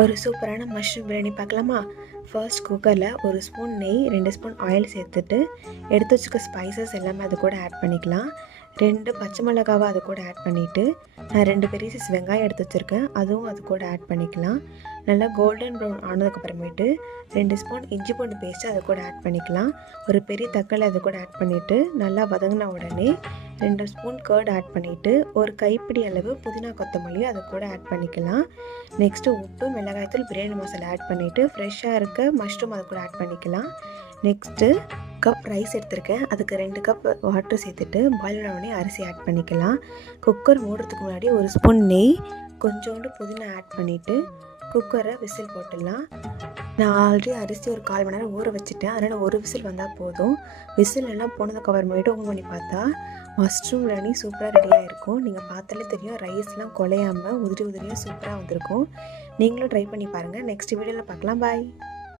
ஒரு சூப்பரான மஷ்ரூம் பிரியாணி பார்க்கலாமா? ஃபர்ஸ்ட் குக்கரில் 1 ஸ்பூன் நெய், 2 ஸ்பூன் ஆயில் சேர்த்துட்டு எடுத்து வச்சுக்க ஸ்பைசஸ் எல்லாமே அது கூட ஆட் பண்ணிக்கலாம். 2 பச்சை மிளகாவை அது கூட ஆட் பண்ணிவிட்டு நான் 2 பெரிய சைஸ் வெங்காயம் எடுத்து வச்சுருக்கேன், அதுவும் அது கூட ஆட் பண்ணிக்கலாம். நல்லா கோல்டன் ப்ரௌன் ஆனதுக்கப்புறமேட்டு 2 ஸ்பூன் இஞ்சி பூண்டு பேஸ்ட்டு அது கூட ஆட் பண்ணிக்கலாம். ஒரு பெரிய தக்காளி அது கூட ஆட் பண்ணிவிட்டு நல்லா வதங்கின உடனே 2 ஸ்பூன் கர்ட் ஆட் பண்ணிவிட்டு ஒரு கைப்பிடி அளவு புதினா கொத்தமல்லி அது கூட ஆட் பண்ணிக்கலாம். நெக்ஸ்ட்டு உப்பு, மிளகாய்த்தூள், பிரியாணி மசாலா ஆட் பண்ணிவிட்டு ஃப்ரெஷ்ஷாக இருக்க மஷ்ரூம் அது கூட ஆட் பண்ணிக்கலாம். நெக்ஸ்ட்டு கப் ரைஸ் எடுத்திருக்கேன், அதுக்கு 2 கப் வாட்டர் சேர்த்துட்டு பாயில் ஆனோடனே அரிசி ஆட் பண்ணிக்கலாம். குக்கர் மூடுறதுக்கு முன்னாடி 1 ஸ்பூன் நெய், கொஞ்சோண்டு புதினா ஆட் பண்ணிவிட்டு குக்கரை விசில் போட்டுடலாம். நான் ஆல்ரெடி அரிசி ஒரு 1/4 மணி நேரம் ஊற வச்சுட்டேன், அதனால் ஒரு விசில் வந்தால் போதும். விசில் எல்லாம் போனதுக்கப்புறமேட்டு ஓப்பன் பண்ணி பார்த்தா மஷ்ரூம் பிரியாணி சூப்பராக ரெடியாக இருக்கும். நீங்கள் பார்த்தாலே தெரியும், ரைஸ்லாம் குலையாமல் உதிரி உதிரியாக சூப்பராக வந்திருக்கும். நீங்களும் ட்ரை பண்ணி பாருங்கள். நெக்ஸ்ட் வீடியோவில் பார்க்கலாம். பாய்.